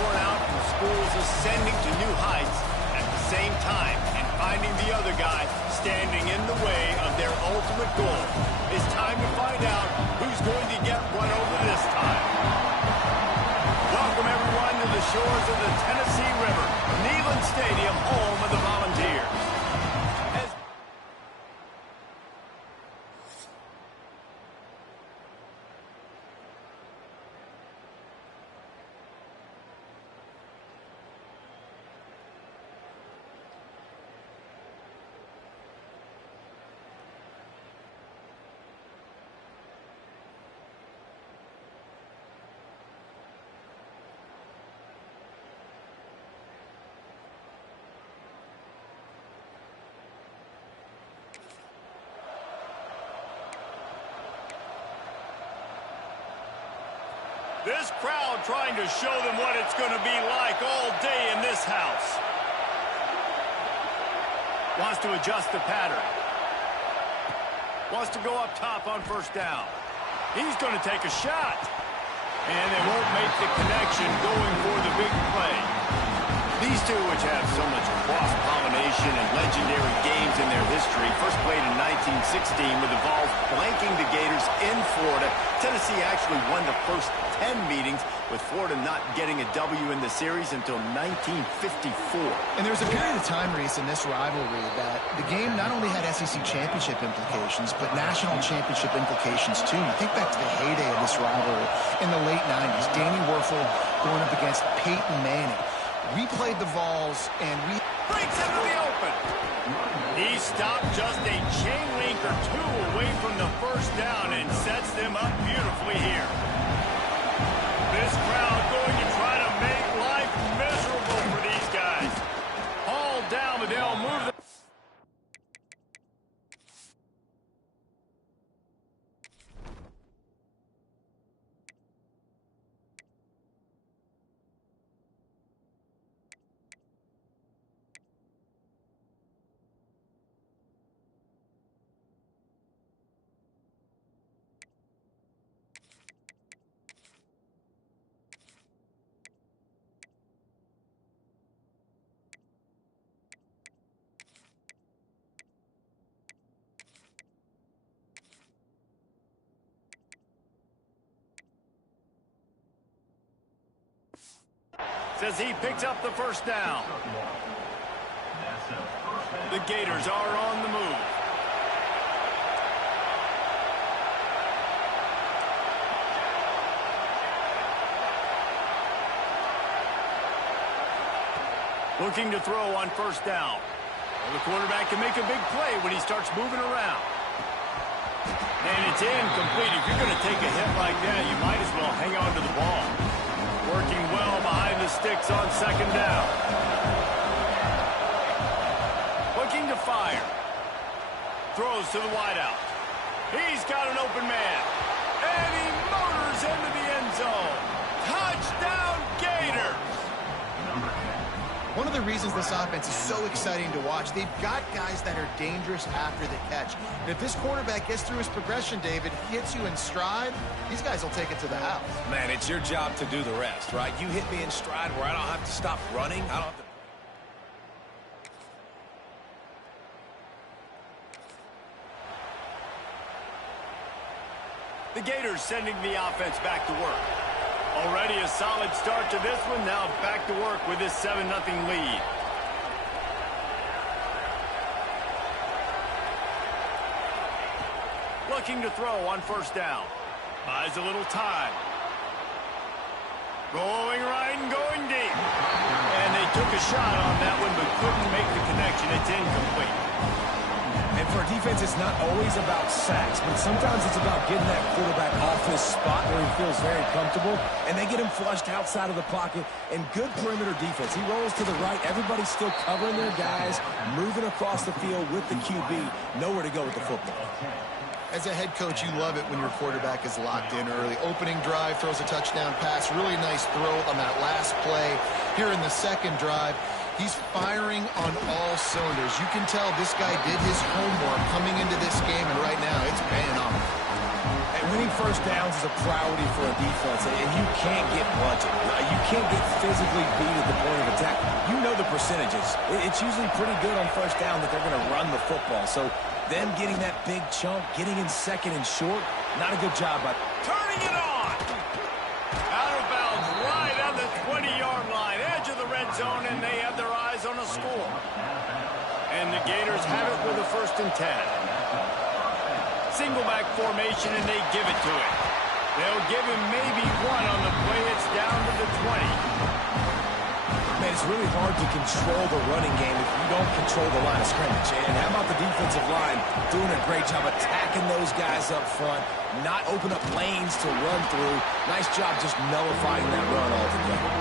worn out from schools ascending to new heights at the same time and finding the other guy standing in the way of their ultimate goal. It's time to find out who's going to get run over this time. Welcome, everyone, to the shores of the Tennessee River, Neyland Stadium, home of the Volunteers. This crowd trying to show them what it's going to be like all day in this house. Wants to adjust the pattern. Wants to go up top on first down. He's going to take a shot. And they won't make the connection going for the big play. These two, which have so much cross-pollination and legendary games in their history, first played in 1916 with the Vols blanking the Gators in Florida. Tennessee actually won the first 10 meetings, with Florida not getting a W in the series until 1954. And there was a period of time, Reese, in this rivalry that the game not only had SEC championship implications, but national championship implications, too. You think back to the heyday of this rivalry in the late 90s. Danny Werfel going up against Peyton Manning. We played the Vols, and we breaks into the open. He stopped just a chain link or two away from the first down and sets them up beautifully here. This crowd going to try to make life miserable for these guys. Hauled down, but they'll move the as he picks up the first down. The Gators are on the move. Looking to throw on first down. Well, the quarterback can make a big play when he starts moving around. And it's incomplete. If you're going to take a hit like that, you might as well hang on to the ball. Working well behind the sticks on second down. Looking to fire. Throws to the wideout. He's got an open man. And he motors into the end zone. Touchdown, Gators! One of the reasons this offense is so exciting to watch, they've got guys that are dangerous after the catch. And if this quarterback gets through his progression, David, he hits you in stride, these guys will take it to the house. Man, it's your job to do the rest, right? You hit me in stride where I don't have to stop running. I don't have to... The Gators sending the offense back to work. Already a solid start to this one. Now back to work with this 7-0 lead. Looking to throw on first down. Buys a little time. Going right and going deep. And they took a shot on that one but couldn't make the connection. It's incomplete. And for defense, it's not always about sacks, but sometimes it's about getting that quarterback off his spot where he feels very comfortable, and they get him flushed outside of the pocket, and good perimeter defense. He rolls to the right. Everybody's still covering their guys, moving across the field with the QB. Nowhere to go with the football. As a head coach, you love it when your quarterback is locked in early. Opening drive, throws a touchdown pass. Really nice throw on that last play. Here in the second drive, he's firing on all cylinders. You can tell this guy did his homework coming into this game, and right now it's paying off. And Winning first downs is a priority for a defense, and you can't get bludgeoned. You can't get physically beat at the point of attack. You know the percentages. It's usually pretty good on first down that they're going to run the football. So them getting that big chunk, getting in second and short, not a good job by turning it on. Out of bounds right on the 20-yard line, edge of the red zone, and they have their eyes on a score. And the Gators have it with a 1st and 10. Single back formation, and they give it to him. They'll give him maybe one on the play. It's down to the 20. Man, it's really hard to control the running game if you don't control the line of scrimmage. And how about the defensive line doing a great job attacking those guys up front, not open up lanes to run through. Nice job just nullifying that run altogether.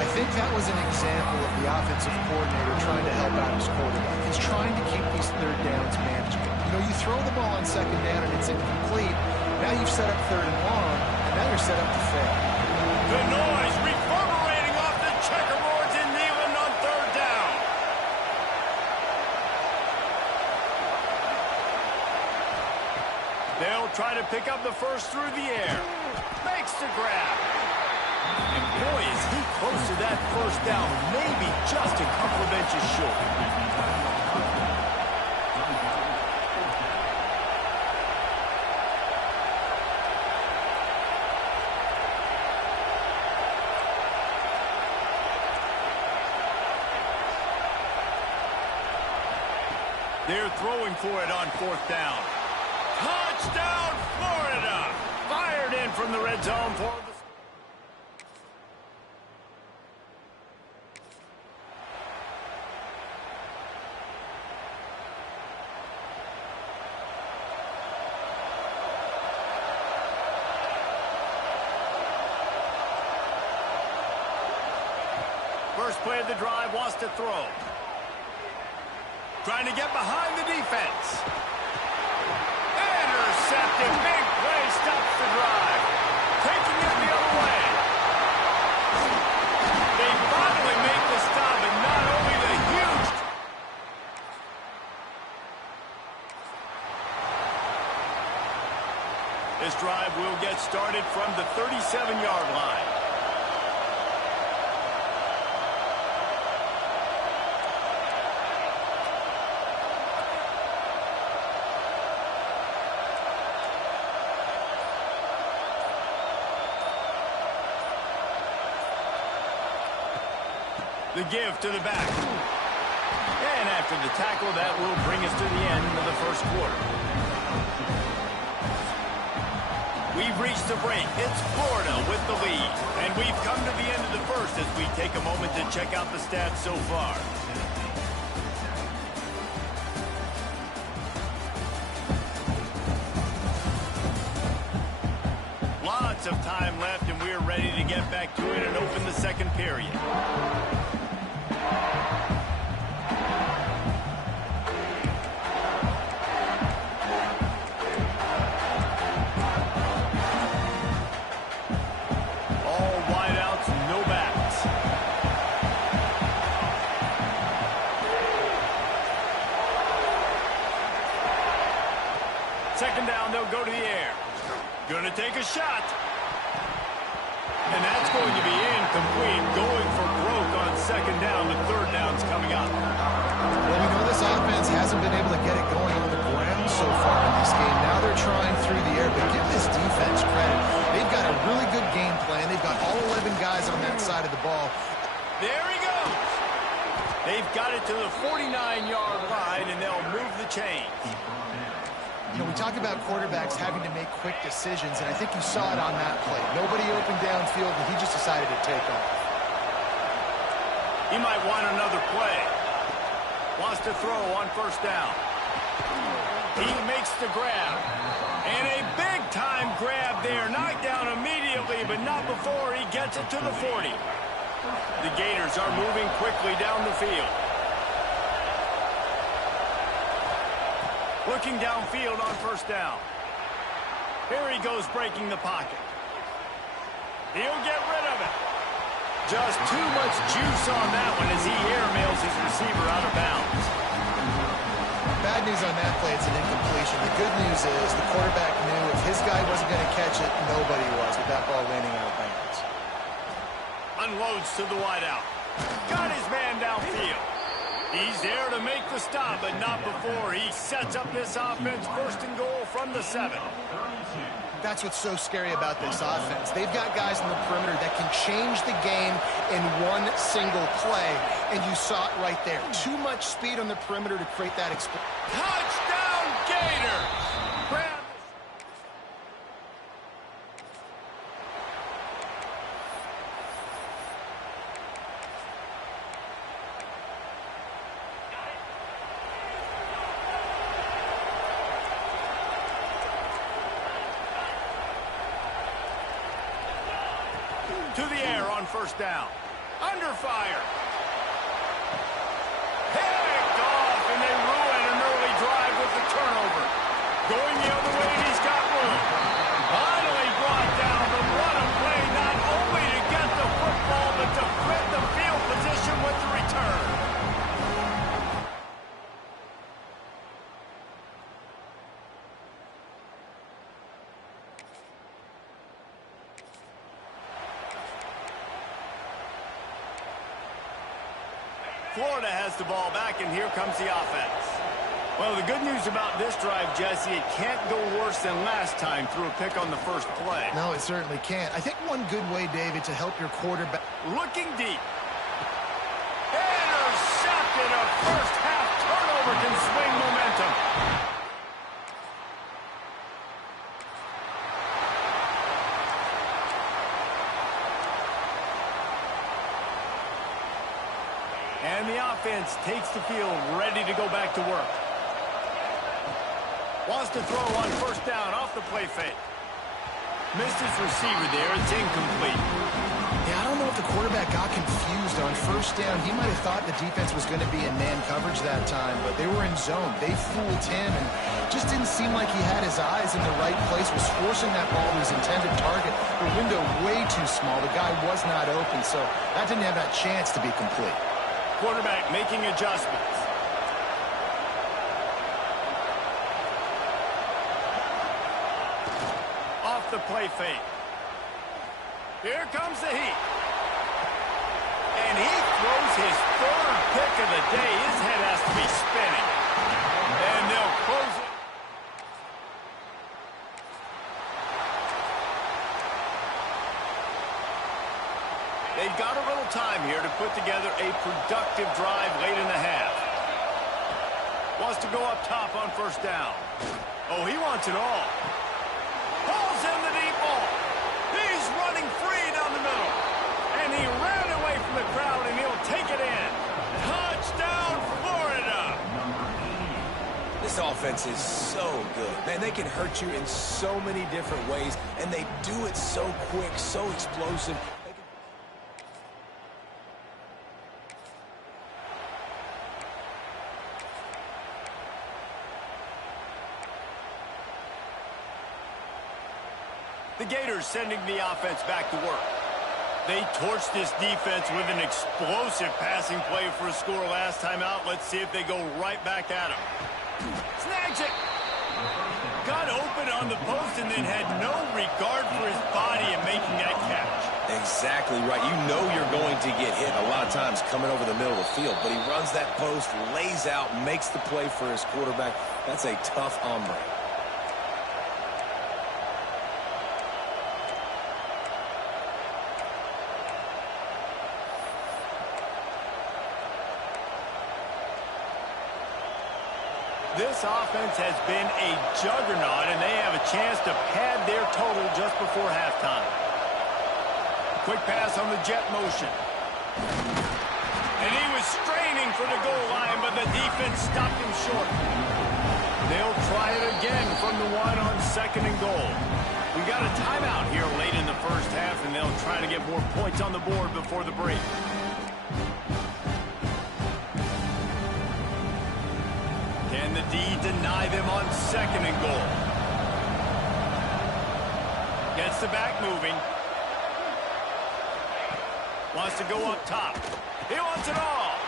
I think that was an example of the offensive coordinator trying to help out his quarterback. He's trying to keep these third downs manageable. You know, you throw the ball on 2nd down and it's incomplete. Now you've set up 3rd and long, and now you're set up to fail. The noise reverberating off the checkerboards in Neyland on 3rd down. They'll try to pick up the first through the air. Makes the grab. And boy, is he close to that 1st down. Maybe just a couple of inches short. They're throwing for it on 4th down. Touchdown, Florida! Fired in from the red zone for the... First play of the drive, wants to throw. Trying to get behind the defense. Intercepted. Big play stops the drive. Taking it the other way. They finally make the stop, and not only the huge... This drive will get started from the 37-yard line. The give to the back. And after the tackle, that will bring us to the end of the 1st quarter. We've reached the break. It's Florida with the lead. And we've come to the end of the 1st as we take a moment to check out the stats so far. Lots of time left, and we're ready to get back to it and open the 2nd period. Go to the air. Gonna take a shot. And that's going to be incomplete. Going for broke on 2nd down. The 3rd down's coming up. Well, we know this offense hasn't been able to get it going on the ground so far in this game. Now they're trying through the air, but give this defense credit. They've got a really good game plan. They've got all 11 guys on that side of the ball. There he goes. They've got it to the 49-yard line, and they'll move the chains. You know, we talk about quarterbacks having to make quick decisions, and I think you saw it on that play. Nobody opened downfield, and he just decided to take off. He might want another play. Wants to throw on 1st down. He makes the grab. And a big-time grab there. Knocked down immediately, but not before he gets it to the 40. The Gators are moving quickly down the field. Looking downfield on 1st down. Here he goes breaking the pocket. He'll get rid of it. Just too much juice on that one as he airmails his receiver out of bounds. bad news on that play, it's an incompletion. The good news is the quarterback knew if his guy wasn't going to catch it, nobody was with that ball landing out of bounds. Unloads to the wideout. Got his man downfield. He's there to make the stop, but not before he sets up this offense. First and goal from the 7. That's what's so scary about this offense. They've got guys on the perimeter that can change the game in one single play, and you saw it right there. Too much speed on the perimeter to create that explosion. Touchdown, Gators! To the air on first down. Under fire. Picked off, and they ruin an early drive with the turnover. Going the other way, and he's got room. Finally brought down, but what a play, not only to get the football, but to flip the field position with the return. Florida has the ball back, and here comes the offense. Well, the good news about this drive, Jesse, it can't go worse than last time through a pick on the first play. No, it certainly can't. I think one good way, David, to help your quarterback. Looking deep. Intercepted. A first half turnover can swing momentum. And the offense takes the field, ready to go back to work. Wants to throw on first down off the play fake. Missed his receiver there. It's incomplete. Yeah, I don't know if the quarterback got confused on first down. He might have thought the defense was going to be in man coverage that time, but they were in zone. They fooled him, and just didn't seem like he had his eyes in the right place, was forcing that ball to his intended target. The window way too small. The guy was not open, so that didn't have that chance to be complete. Quarterback making adjustments. Off the play fake. Here comes the heat. And he throws his third pick of the day. His head has to be spinning. And they'll close it. They've got a little time here to put together a productive drive late in the half. Wants to go up top on first down. Oh, he wants it all. Pulls in the deep ball. He's running free down the middle. And he ran away from the crowd, and he'll take it in. Touchdown, Florida! This offense is so good. Man, they can hurt you in so many different ways, and they do it so quick, so explosive. The Gators sending the offense back to work. They torched this defense with an explosive passing play for a score last time out. Let's see if they go right back at him. Snags it. Got open on the post and then had no regard for his body in making that catch. Exactly right. You know you're going to get hit a lot of times coming over the middle of the field, but he runs that post, lays out, makes the play for his quarterback. That's a tough hombre. This offense has been a juggernaut, and they have a chance to pad their total just before halftime. Quick pass on the jet motion. And he was straining for the goal line, but the defense stopped him short. They'll try it again from the one on second and goal. We got a timeout here late in the first half, and they'll try to get more points on the board before the break. Can the D deny them on second and goal? Gets the back moving. Wants to go up top. He wants it all.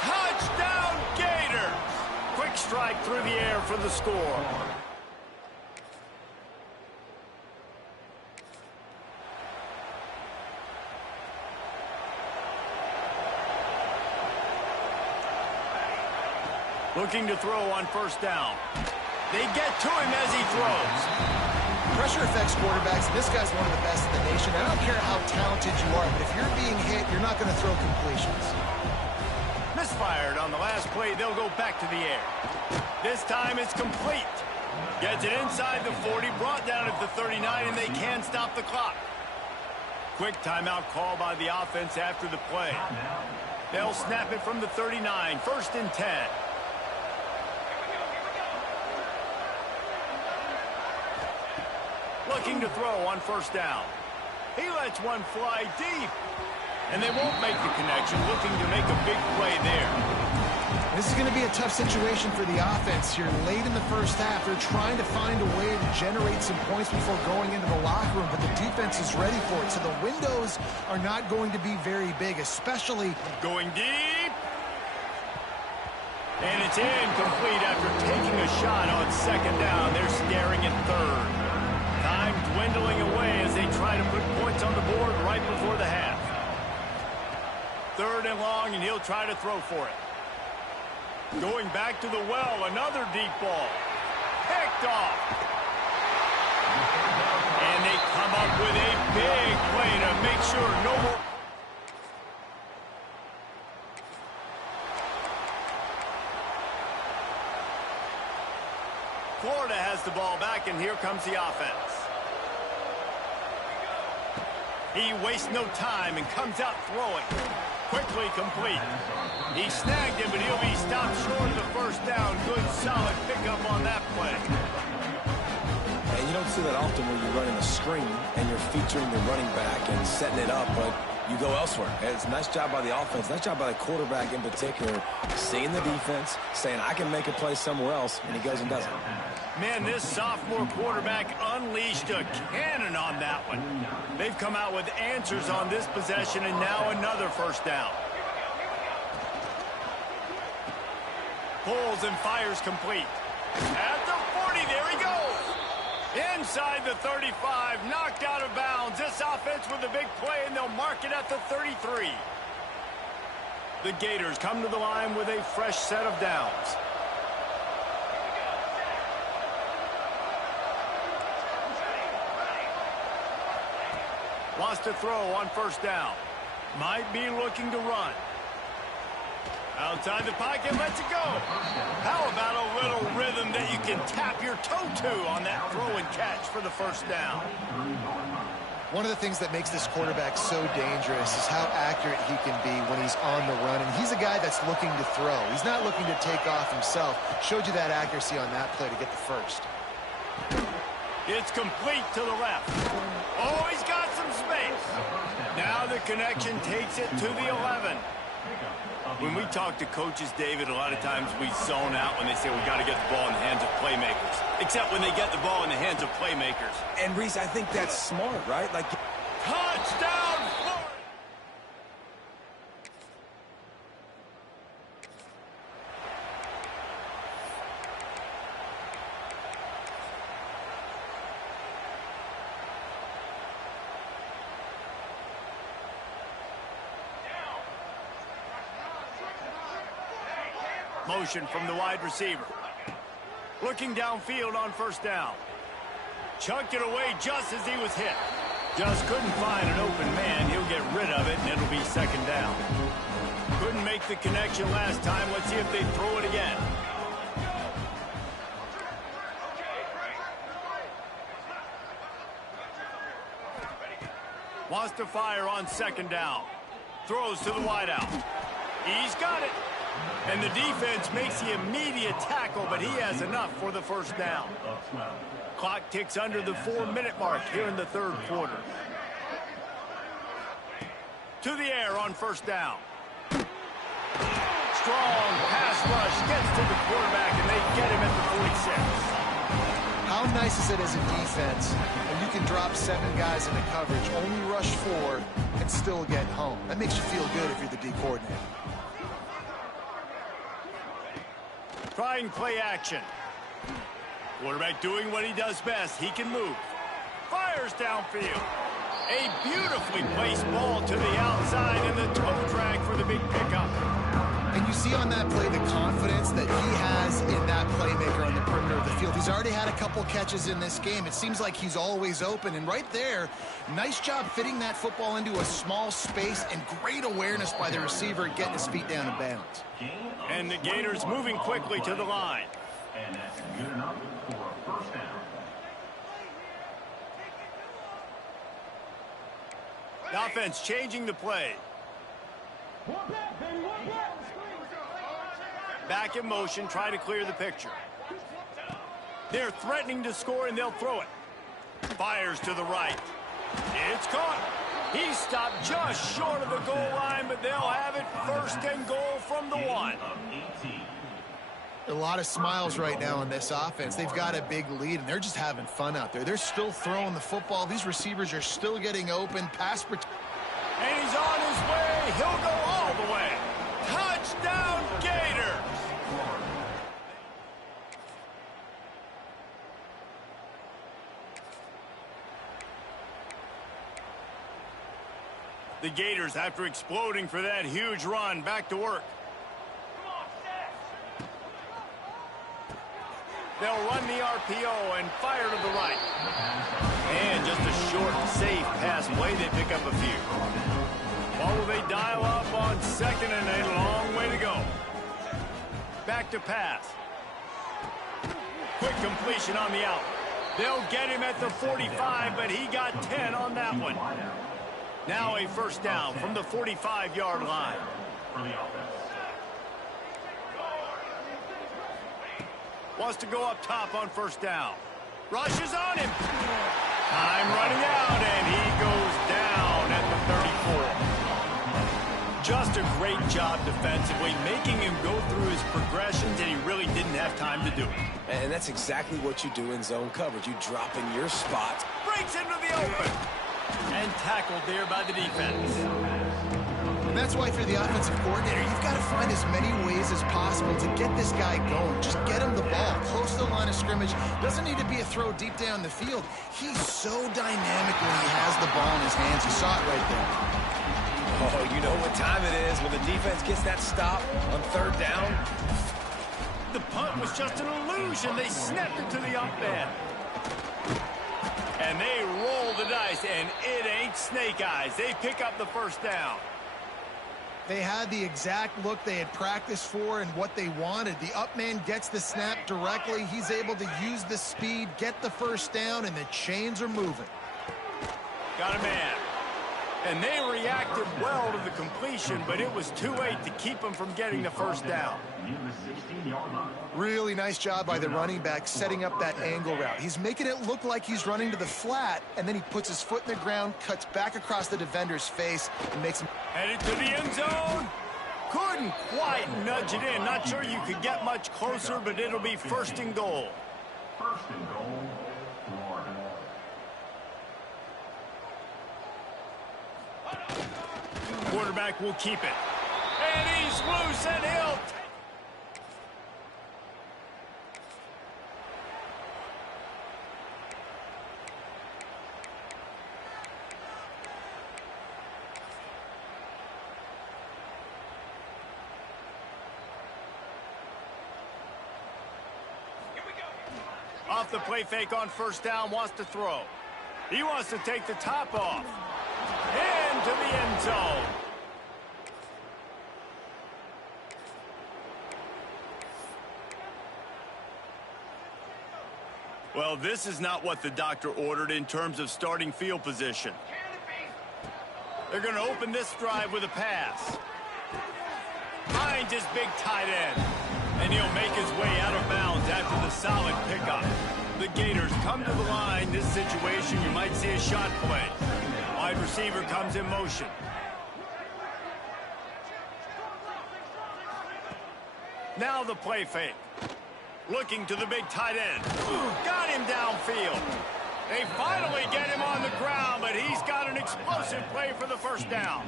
Touchdown, Gators! Quick strike through the air for the score. Looking to throw on first down. They get to him as he throws. Pressure affects quarterbacks, and this guy's one of the best in the nation. I don't care how talented you are, but if you're being hit, you're not going to throw completions. Misfired on the last play. They'll go back to the air. This time it's complete. Gets it inside the 40, brought down at the 39, and they can stop the clock. Quick timeout call by the offense after the play. They'll snap it from the 39, 1st and 10. Looking to throw on first down. He lets one fly deep. And they won't make the connection, looking to make a big play there. This is going to be a tough situation for the offense here. Late in the first half, they're trying to find a way to generate some points before going into the locker room, but the defense is ready for it. So the windows are not going to be very big, especially going deep. And it's incomplete after taking a shot on second down. They're staring at third. Time dwindling away as they try to put points on the board right before the half. 3rd and long, and he'll try to throw for it. Going back to the well, another deep ball. Picked off. And they come up with a big play to make sure no more. Florida has the ball back, and here comes the offense. He wastes no time and comes out throwing. Quickly complete. He snagged it, but he'll be stopped short of the first down. Good, solid pickup on that play. And you don't see that often when you're running a screen and you're featuring the running back and setting it up, but you go elsewhere. It's a nice job by the offense, nice job by the quarterback in particular, seeing the defense, saying, I can make a play somewhere else, and he goes and does it. Man, this sophomore quarterback unleashed a cannon on that one. They've come out with answers on this possession, and now another first down. Pulls and fires complete. At the 40, there he goes. Inside the 35, knocked out of bounds. This offense with a big play, and they'll mark it at the 33. The Gators come to the line with a fresh set of downs. Wants to throw on first down. Might be looking to run. Outside the pocket, lets it go. How about a little rhythm that you can tap your toe to on that throw and catch for the first down? one of the things that makes this quarterback so dangerous is how accurate he can be when he's on the run. And he's a guy that's looking to throw. He's not looking to take off himself. Showed you that accuracy on that play to get the first. It's complete to the left. Oh, he's got some space. Now the connection takes it to the 11. When we talk to coaches, David, a lot of times we zone out when they say we got to get the ball in the hands of playmakers. Except when they get the ball in the hands of playmakers. And, Reese, I think that's smart, right? Like, touchdown, Florida! Motion from the wide receiver. Looking downfield on first down. Chucked it away just as he was hit. Just couldn't find an open man. He'll get rid of it, and it'll be second down. Couldn't make the connection last time. Let's see if they throw it again. Wants to fire on second down. Throws to the wideout. He's got it. And the defense makes the immediate tackle, but he has enough for the first down. Clock ticks under the 4-minute mark here in the third quarter. To the air on first down. Strong pass rush gets to the quarterback, and they get him at the 46. How nice is it as a defense when you can drop 7 guys into coverage, only rush 4, and still get home? That makes you feel good if you're the D coordinator. trying play action. Quarterback doing what he does best. He can move. Fires downfield. A beautifully placed ball to the outside and the toe drag for the big pickup. And you see on that play the confidence that he has in that playmaker on the perimeter of the field. He's already had a couple catches in this game. It seems like he's always open. And right there, nice job fitting that football into a small space and great awareness by the receiver getting his feet down in bounds. And the Gators moving quickly to the line. And that's good enough for a first down. The offense changing the play. Back in motion, try to clear the picture. They're threatening to score, and they'll throw it. Fires to the right. It's caught. He stopped just short of the goal line, but they'll have it first and goal from the 1. A lot of smiles right now in this offense. They've got a big lead, and they're just having fun out there. They're still throwing the football. These receivers are still getting open. Pass protection. And he's on his way. He'll go all the way. Touchdown, Gators! The Gators, after exploding for that huge run, back to work. They'll run the RPO and fire to the right. And just a short, safe pass play. They pick up a few. What will they dial up on second and a long way to go? Back to pass. Quick completion on the out. They'll get him at the 45, but he got 10 on that one. Now a first down from the 45-yard line. Wants to go up top on first down. Rushes on him. Time running out, and he goes down at the 34. Just a great job defensively, making him go through his progressions, and he really didn't have time to do it. And that's exactly what you do in zone coverage. You drop in your spot. Breaks into the open. And tackled there by the defense. And that's why for the offensive coordinator, you've got to find as many ways as possible to get this guy going. Just get him the ball close to the line of scrimmage. Doesn't need to be a throw deep down the field. He's so dynamic when he has the ball in his hands. You saw it right there. Oh, you know what time it is when the defense gets that stop on third down. The punt was just an illusion. They snapped it to the up end. And they roll the dice, and it ain't snake eyes. They pick up the first down. They had the exact look they had practiced for and what they wanted. The up man gets the snap directly. He's able to use the speed, get the first down, and the chains are moving. Got a man. And they reacted well to the completion, but it was too late to keep them from getting the first down. Really nice job by the running back setting up that angle route. He's making it look like he's running to the flat, and then he puts his foot in the ground, cuts back across the defender's face, and makes him... Headed to the end zone. Couldn't quite nudge it in. Not sure you could get much closer, but it'll be first and goal. First and goal, Florida. Quarterback will keep it. And he's loose, and he'll... Off the play fake on first down, wants to throw. He wants to take the top off. Into the end zone. Well, this is not what the doctor ordered in terms of starting field position. They're going to open this drive with a pass. Finds his big tight end. And he'll make his way out of bounds after the solid pickup. The Gators come to the line. This situation, you might see a shot play. Wide receiver comes in motion. Now the play fake. Looking to the big tight end. Got him downfield. They finally get him on the ground, but he's got an explosive play for the first down.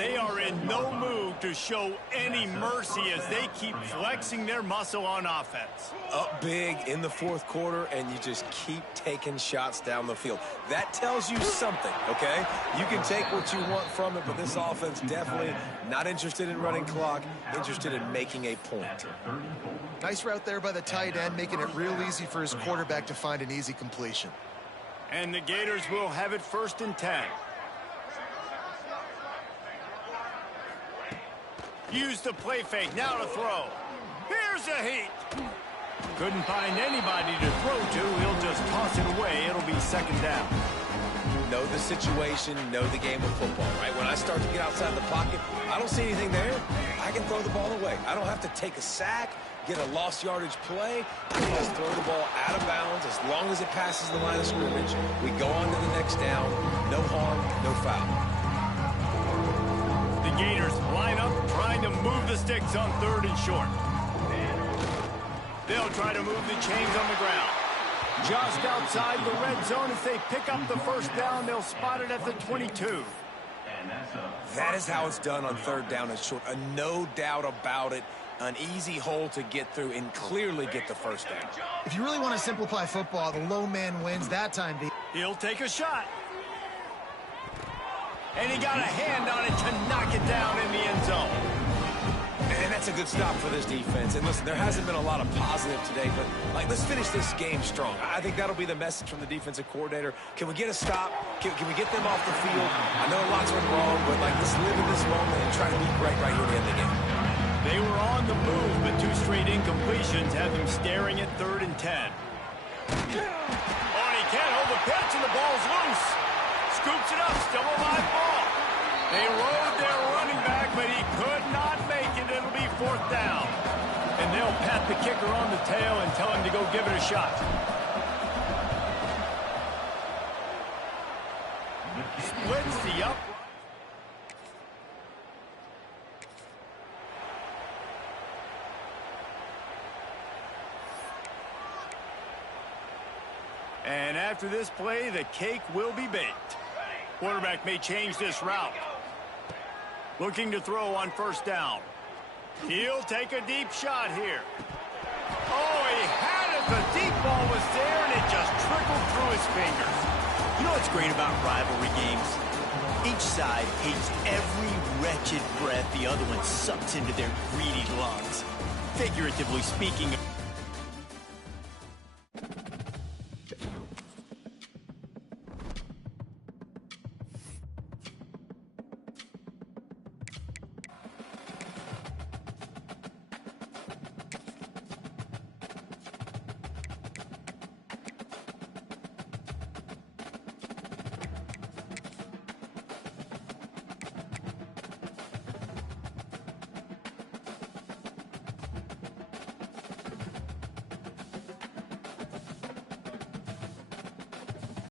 they are in no mood to show any mercy as they keep flexing their muscle on offense. Up big in the fourth quarter, and you just keep taking shots down the field. That tells you something, okay? You can take what you want from it, but this offense definitely not interested in running clock, interested in making a point. Nice route there by the tight end, making it real easy for his quarterback to find an easy completion. And the Gators will have it 1st and 10. Use the play fake, now to throw. Here's a heat. Couldn't find anybody to throw to. He'll just toss it away. It'll be 2nd down. Know the situation, know the game of football, right? When I start to get outside the pocket, I don't see anything there. I can throw the ball away. I don't have to take a sack, get a lost yardage play. I can just throw the ball out of bounds as long as it passes the line of scrimmage. We go on to the next down. No harm, no foul. The Gators line up, trying to move the sticks on 3rd and short. They'll try to move the chains on the ground. Just outside the red zone as they pick up the 1st down. They'll spot it at the 22. That is how it's done on 3rd down and short. No doubt about it. An easy hole to get through and clearly get the 1st down. If you really want to simplify football, the low man wins that time. He'll take a shot. And he got a hand on it to knock it down in the end zone. And that's a good stop for this defense. And listen, there hasn't been a lot of positive today, but let's finish this game strong. I think that'll be the message from the defensive coordinator. Can we get a stop? Can we get them off the field? I know lots went wrong, but let's live in this moment and try to be great right here at the end of the game. They were on the move, but 2 straight incompletions have them staring at 3rd and 10. Oh, and he can't hold the pitch, and the ball's loose. Scoops it up, still a live ball. They rode their running back, but he could not make it. It'll be 4th down. And they'll pat the kicker on the tail and tell him to go give it a shot. Splits the up. And after this play, the cake will be baked. Quarterback may change this route. Looking to throw on 1st down. He'll take a deep shot here. Oh, he had it. The deep ball was there, and it just trickled through his fingers. You know what's great about rivalry games? Each side hates every wretched breath the other one sucks into their greedy lungs. Figuratively speaking,